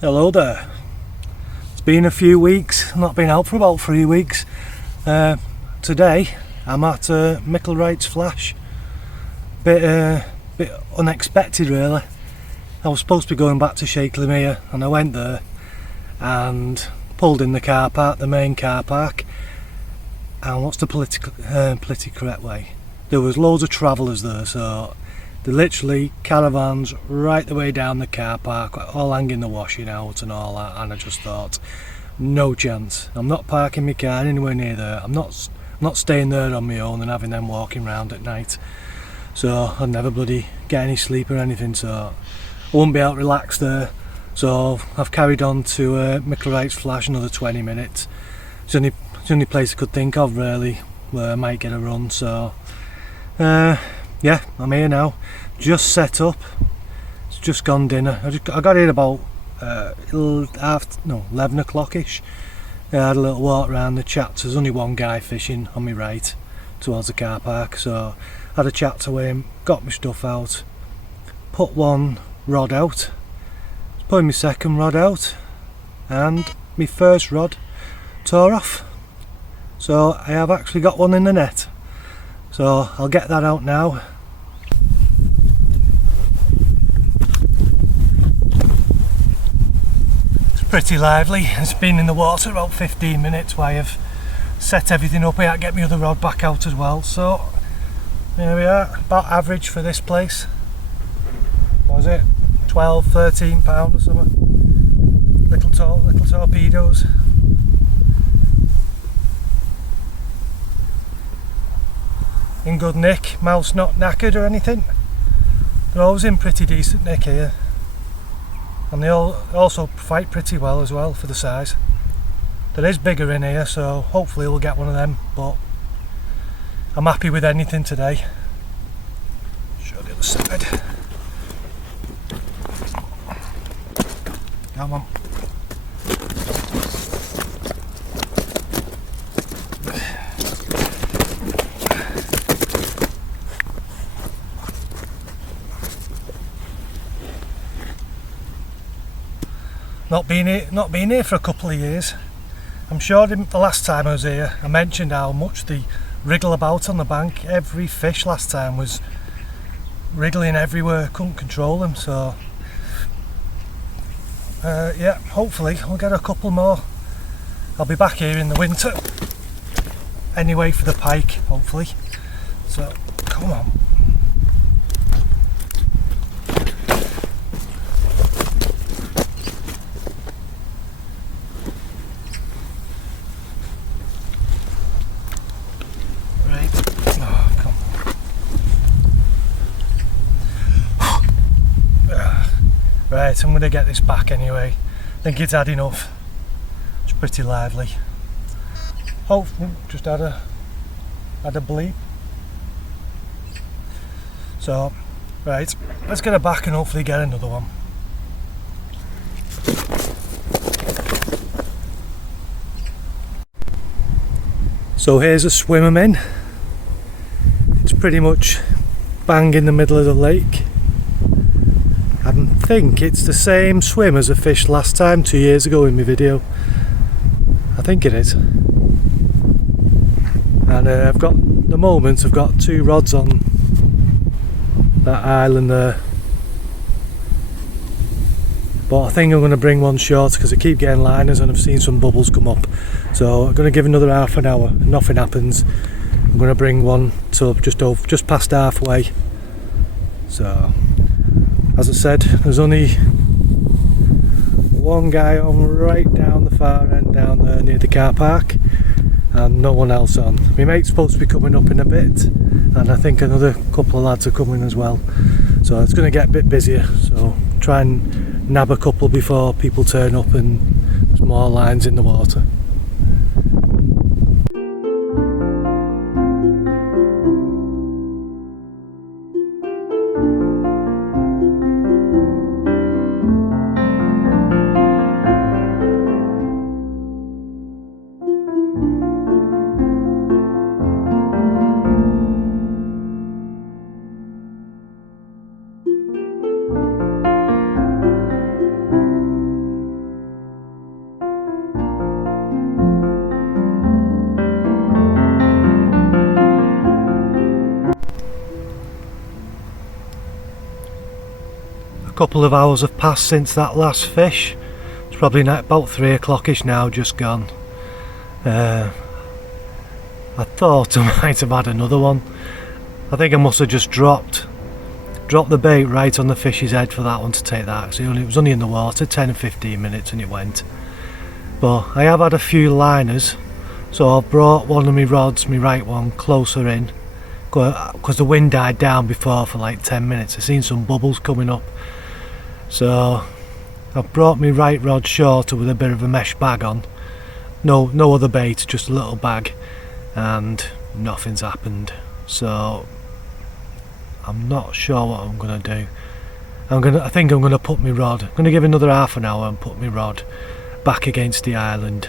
Hello there. It's been a few weeks, I've not been out for about 3 weeks. Today I'm at Micklewrights Flash. Bit unexpected really. I was supposed to be going back to Shakerley Mere and I went there and pulled in the car park, the main car park, and what's the politically correct way? There was loads of travellers there, so they're literally caravans right the way down the car park, all hanging the washing out and all that, and I just thought, no chance. I'm not parking my car anywhere near there. I'm not staying there on my own and having them walking around at night. So I'd never bloody get any sleep or anything, so I won't be out relaxed there. So I've carried on to Micklewrights Flash another 20 minutes. It's the only place I could think of really where I might get a run, so yeah, I'm here now, just set up, it's just gone dinner. I got here about 11 o'clock ish. I had a little walk around the chat. There's only one guy fishing on my right towards the car park, so I had a chat to him, got my stuff out, put one rod out, put my second rod out, and my first rod tore off. So I have actually got one in the net, so I'll get that out now. Pretty lively. It's been in the water about 15 minutes while I've set everything up. I had to get my other rod back out as well, so here we are, about average for this place. What was it, 12-13 pound or something? Little torpedoes. In good nick, mouth's not knackered or anything. They're always in pretty decent nick here. And they all also fight pretty well as well for the size. There is bigger in here, so hopefully we'll get one of them, but I'm happy with anything today. Show the other side. Come on. Not been here for a couple of years. I'm sure the last time I was here I mentioned how much they wriggle about on the bank. Every fish last time was wriggling everywhere, couldn't control them, so yeah, hopefully we'll get a couple more. I'll be back here in the winter anyway for the pike, hopefully, so come on. Right, I'm going to get this back anyway. I think it's had enough. It's pretty lively. Oh, just had a bleep. So, right, let's get it back and hopefully get another one. So here's a swim I'm in. It's pretty much bang in the middle of the lake. I think it's the same swim as I fished last time 2 years ago in my video. I think it is. And I've got two rods on that island there. but I think I'm going to bring one short because I keep getting liners and I've seen some bubbles come up. So I'm going to give another half an hour. Nothing happens. I'm going to bring one to just past halfway. So as I said, there's only one guy on right down the far end down there near the car park, and no one else on. My mate's supposed to be coming up in a bit, and I think another couple of lads are coming as well. So it's going to get a bit busier, so try and nab a couple before people turn up and there's more lines in the water. A couple of hours have passed since that last fish. It's probably about 3 o'clock-ish now, just gone. I thought I might have had another one. I think I must have just dropped the bait right on the fish's head for that one to take that. So it was only in the water 10 or 15 minutes and it went. But I have had a few liners, so I've brought one of my rods, my right one, closer in, because the wind died down before for like 10 minutes. I've seen some bubbles coming up. So I've brought my right rod shorter with a bit of a mesh bag on. No other bait, just a little bag, and nothing's happened. So I'm not sure what I'm gonna do. I think I'm gonna put my rod. I'm gonna give another half an hour and put my rod back against the island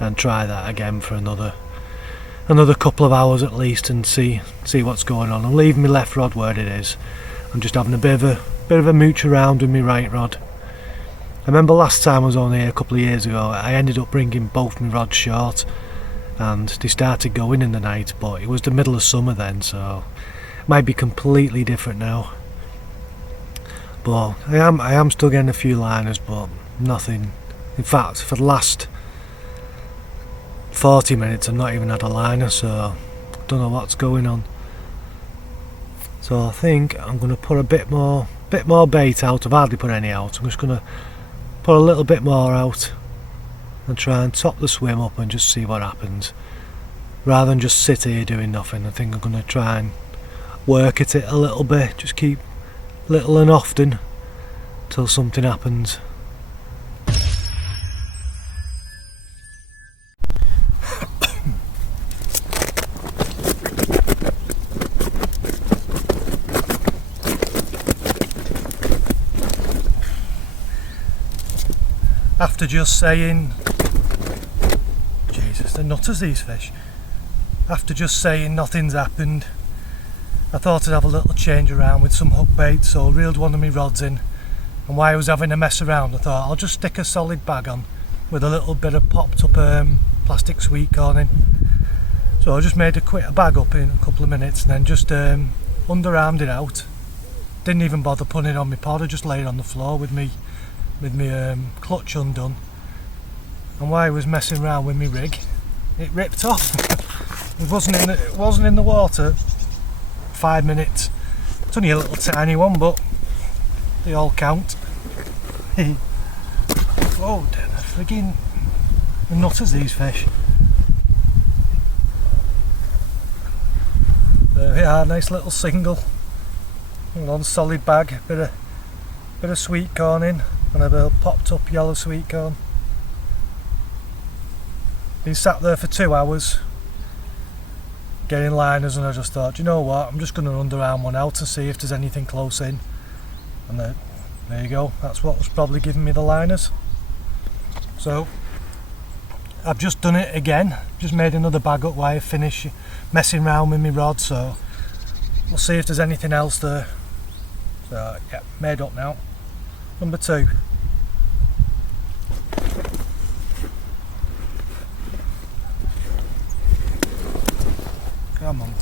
and try that again for another couple of hours at least, and see what's going on. I'll leave my left rod where it is. I'm just having a bit of a mooch around with my right rod. I remember last time I was on here a couple of years ago, I ended up bringing both my rods short and they started going in the night, but it was the middle of summer then, so it might be completely different now. But I am still getting a few liners, but nothing. In fact, for the last 40 minutes I've not even had a liner, so I don't know what's going on. So I think I'm going to put a bit more bait out. I've hardly put any out. I'm just going to put a little bit more out and try and top the swim up and just see what happens, rather than just sit here doing nothing. I think I'm going to try and work at it a little bit, just keep little and often till something happens. After just saying, Jesus, they're nutters these fish. After just saying nothing's happened, I thought I'd have a little change around with some hook bait, so I reeled one of my rods in, and while I was having a mess around I thought I'll just stick a solid bag on with a little bit of popped up plastic sweet corn in. So I just made a bag up in a couple of minutes and then just underarmed it out. Didn't even bother putting it on my pod, I just laid it on the floor with my clutch undone, and while I was messing around with my rig it ripped off. It wasn't in the water 5 minutes. It's only a little tiny one, but they all count. Oh, they're friggin' nutters these fish. There we are, nice little single, one solid bag, bit of sweet corn in, and a bit of popped up yellow sweet corn. He sat there for 2 hours getting liners, and I just thought, you know what, I'm just going to underarm one out and see if there's anything close in. And there you go, that's what was probably giving me the liners. So I've just done it again, just made another bag up while I finish messing around with my rod, so we'll see if there's anything else there. So yeah, made up now. Number 2. Come on.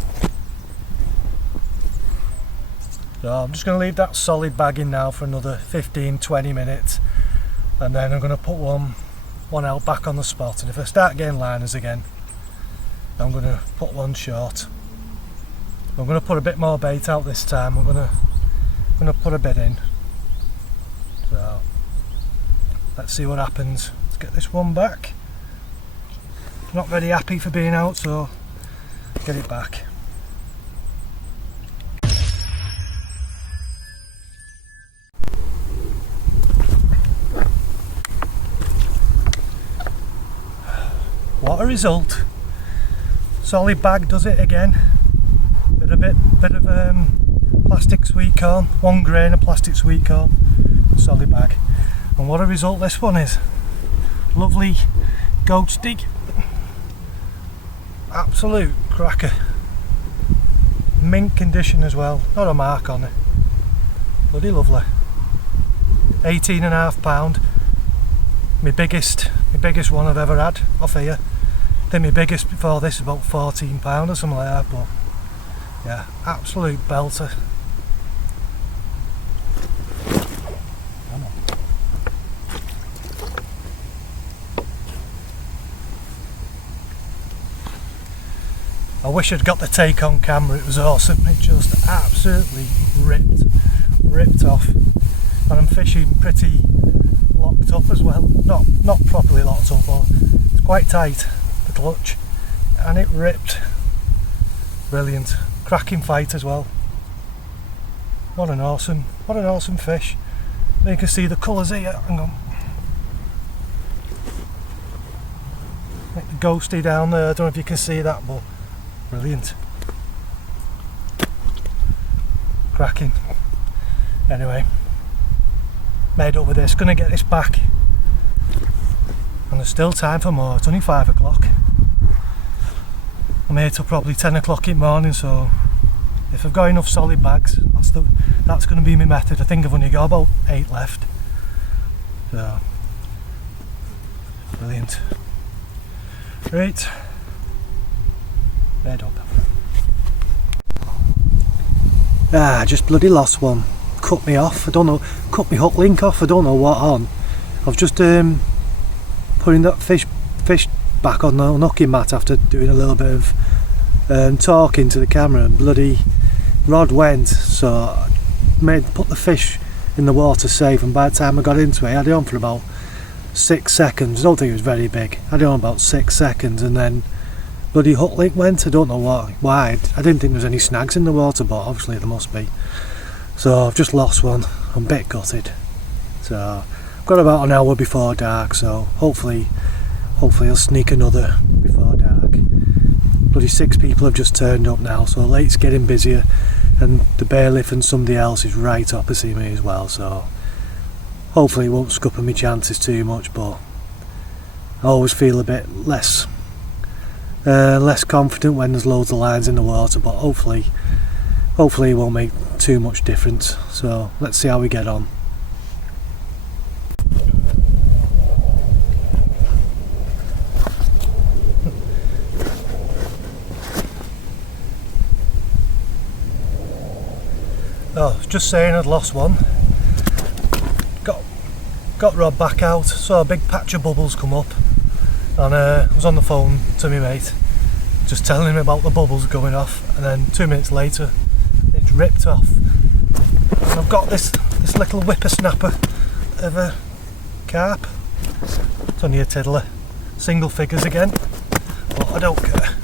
So I'm just going to leave that solid bag in now for another 15-20 minutes and then I'm going to put one out back on the spot, and if I start getting liners again, I'm going to put one short. I'm going to put a bit more bait out this time. I'm going to put a bit in. So let's see what happens. Let's get this one back. Not very happy for being out, so get it back. What a result. Solid bag does it again. Bit of plastic sweet corn, 1 grain of plastic sweet corn, solid bag. And what a result this one is. Lovely ghosty, absolute cracker. Mint condition as well, not a mark on it. Bloody lovely. 18.5 pound. My biggest one I've ever had off here. I think my biggest before this is about 14 pound or something like that, but yeah, absolute belter. Come on. I wish I'd got the take on camera, it was awesome. It just absolutely ripped off. And I'm fishing pretty locked up as well. Not properly locked up, but it's quite tight, the clutch, and it ripped. Brilliant. Cracking fight as well. What an awesome fish. There you can see the colours here. Hang on. Like the ghosty down there, I don't know if you can see that, but brilliant. Cracking. Anyway, made up with this, gonna get this back. And there's still time for more, it's only 5 o'clock. I'm here till probably 10 o'clock in the morning, so if I've got enough solid bags, that's going to be my method. I think I've only got about 8 left. So, brilliant. Right, made up. Ah, just bloody lost one. Cut me off, I don't know, cut my hook link off, I don't know what on. I've just putting that fish back on the unhooking mat after doing a little bit of talking to the camera, and bloody rod went, so I put the fish in the water safe, and by the time I got into it I had it on for about 6 seconds. I don't think it was very big. I had it on about 6 seconds, and then bloody hook link went. I don't know why. I didn't think there was any snags in the water, but obviously there must be. So I've just lost one. I'm a bit gutted. So I've got about an hour before dark, so hopefully I'll sneak another before dark. Bloody 6 people have just turned up now, so late's getting busier, and the bailiff and somebody else is right opposite me as well, so hopefully it won't scupper my chances too much, but I always feel a bit less confident when there's loads of lines in the water, but hopefully it won't make too much difference, so let's see how we get on. Oh, just saying I'd lost one. Got rod back out, saw a big patch of bubbles come up, and I was on the phone to my mate, just telling him about the bubbles going off, and then 2 minutes later it's ripped off. And I've got this little whippersnapper of a carp. It's only a tiddler, single figures again, but I don't care.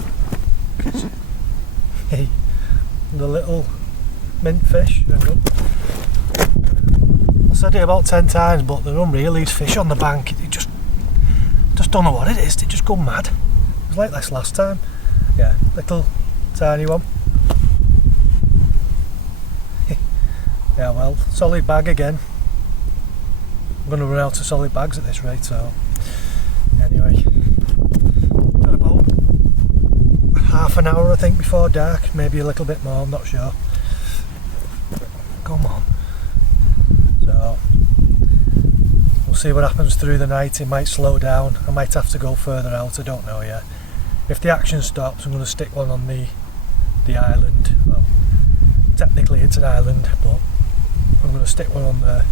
Hey, the little mint fish. I said it about 10 times, but they're unreal, these fish on the bank. They just don't know what it is, they just go mad. It was like this last time. Yeah, little tiny one. Yeah, well, solid bag again. I'm going to run out of solid bags at this rate, so anyway, got about half an hour I think before dark, maybe a little bit more, I'm not sure. Come on. So we'll see what happens through the night. It might slow down, I might have to go further out, I don't know yet. If the action stops, I'm going to stick one on the island. Well, technically it's an island, but I'm going to stick one on there.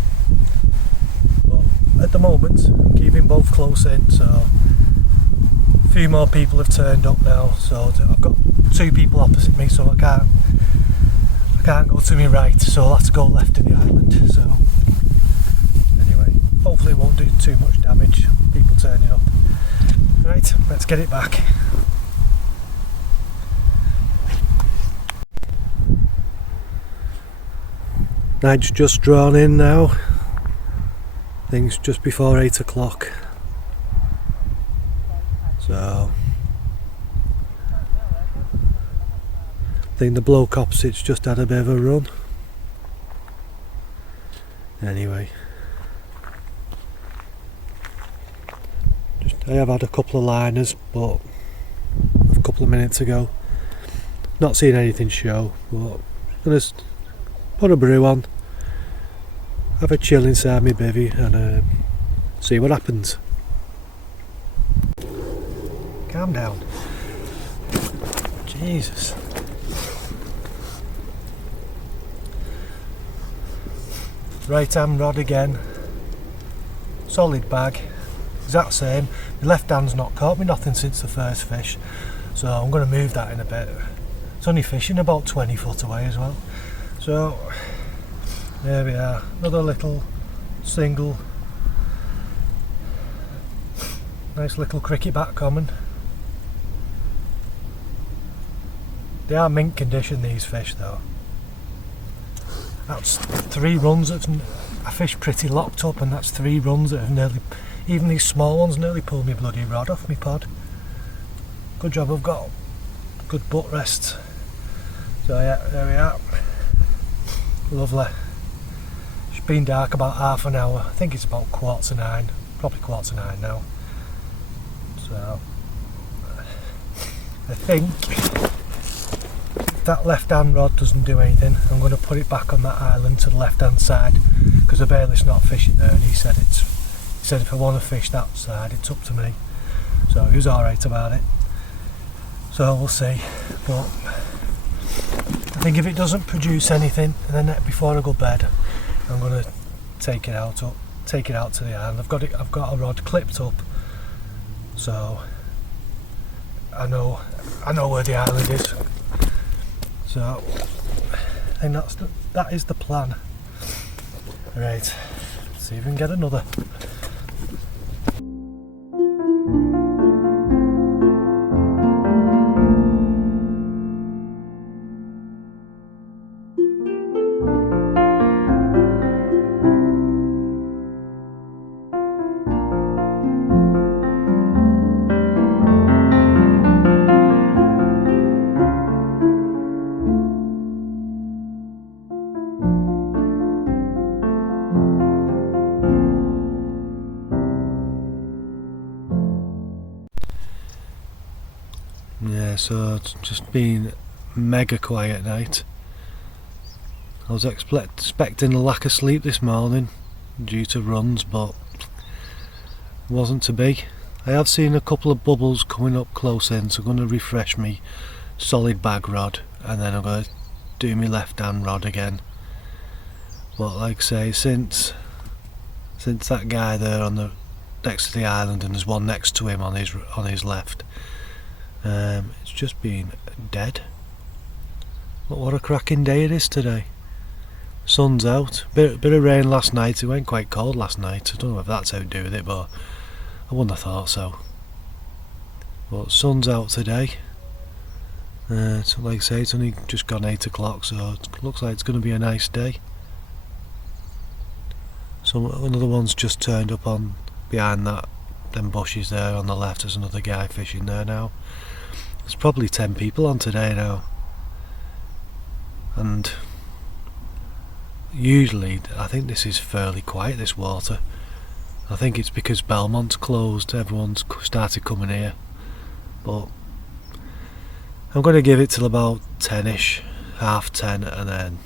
But at the moment I'm keeping both close in, so a few more people have turned up now, so I've got two people opposite me, so I can't go to my right, so I'll have to go left of the island. So anyway, hopefully it won't do too much damage, people turning up. Right, let's get it back. Night's just drawn in now. I think it's just before 8 o'clock. So I think the bloke opposite's just had a bit of a run. Anyway, I have had a couple of liners, but a couple of minutes ago. Not seen anything show, but I'm gonna put a brew on, have a chill inside my bivvy and see what happens. Calm down. Jesus. Right hand rod again. Solid bag. Exact same. My left hand's not caught me nothing since the first fish, so I'm going to move that in a bit. It's only fishing about 20 foot away as well. So there we are, another little single, nice little cricket bat common. They are mint condition, these fish though. That's 3 runs that I fished pretty locked up, and that's 3 runs that have nearly, even these small ones, nearly pulled my bloody rod off my pod. Good job I've got good butt rests. So yeah, there we are. Lovely. It's been dark about half an hour. I think it's about 9:15, probably 9:15 now. So I think if that left hand rod doesn't do anything, I'm going to put it back on that island to the left hand side, because the bailiff's not fishing there, and he said if I want to fish that side it's up to me. So he was alright about it. So we'll see. But I think if it doesn't produce anything, and then before I go bed, I'm going to take it out to the island. I've got a rod clipped up, so I know where the island is. So I think that is the plan. Right, let's see if we can get another. Yeah, so it's just been mega quiet night. I was expecting a lack of sleep this morning due to runs, but it wasn't to be. I have seen a couple of bubbles coming up close in, so I'm going to refresh me solid bag rod, and then I'm going to do my left hand rod again. But like I say, since that guy there on the next to the island, and there's one next to him on his left, it's just been dead. But what a cracking day it is today. Sun's out. Bit of rain last night. It went quite cold last night. I don't know if that's how to do with it, but I wouldn't have thought so. But sun's out today. So like I say, it's only just gone 8 o'clock, so it looks like it's going to be a nice day. So another one's just turned up on behind them bushes there on the left. There's another guy fishing there now. There's probably 10 people on today now, and usually I think this is fairly quiet, this water. I think it's because Belmont's closed, everyone's started coming here, but I'm going to give it till about 10ish, 10:30, and then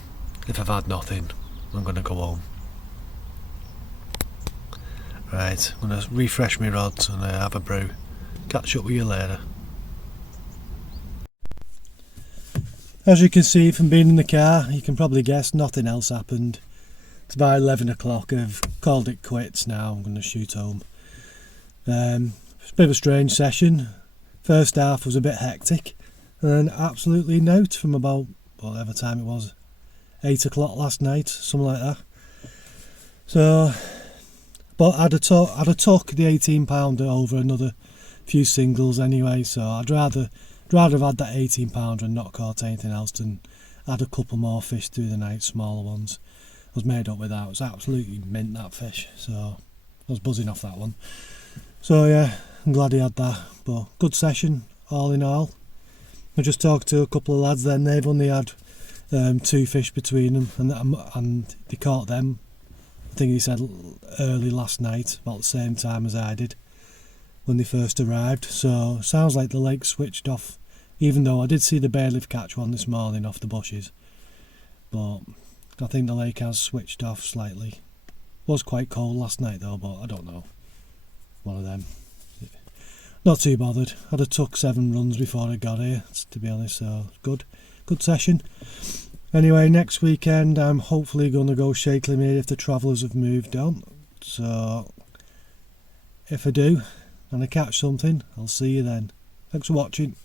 if I've had nothing I'm going to go home. Right, I'm going to refresh my rods and have a brew. Catch up with you later. As you can see from being in the car, you can probably guess nothing else happened. it's about 11 o'clock. I've called it quits now. I'm going to shoot home. It's a bit of a strange session. First half was a bit hectic, and then absolutely nout from about whatever time it was, 8 o'clock last night, something like that. So, but I'd have took the 18 pounder over another few singles anyway. So I'd rather have had that 18 pounder and not caught anything else than had a couple more fish through the night, smaller ones. I was made up with that. It was absolutely mint, that fish. So I was buzzing off that one. So yeah, I'm glad he had that. But good session all in all. I just talked to a couple of lads then. They've only had 2 fish between them, and they caught them, I think he said, early last night, about the same time as I did when they first arrived. So sounds like the lake switched off, even though I did see the bailiff catch one this morning off the bushes. But I think the lake has switched off slightly. Was quite cold last night though, but I don't know. One of them. Not too bothered. I'd have took 7 runs before I got here, to be honest, so good session. Anyway, next weekend I'm hopefully going to go Shakerley Mere if the travellers have moved on. So if I do and I catch something, I'll see you then. Thanks for watching.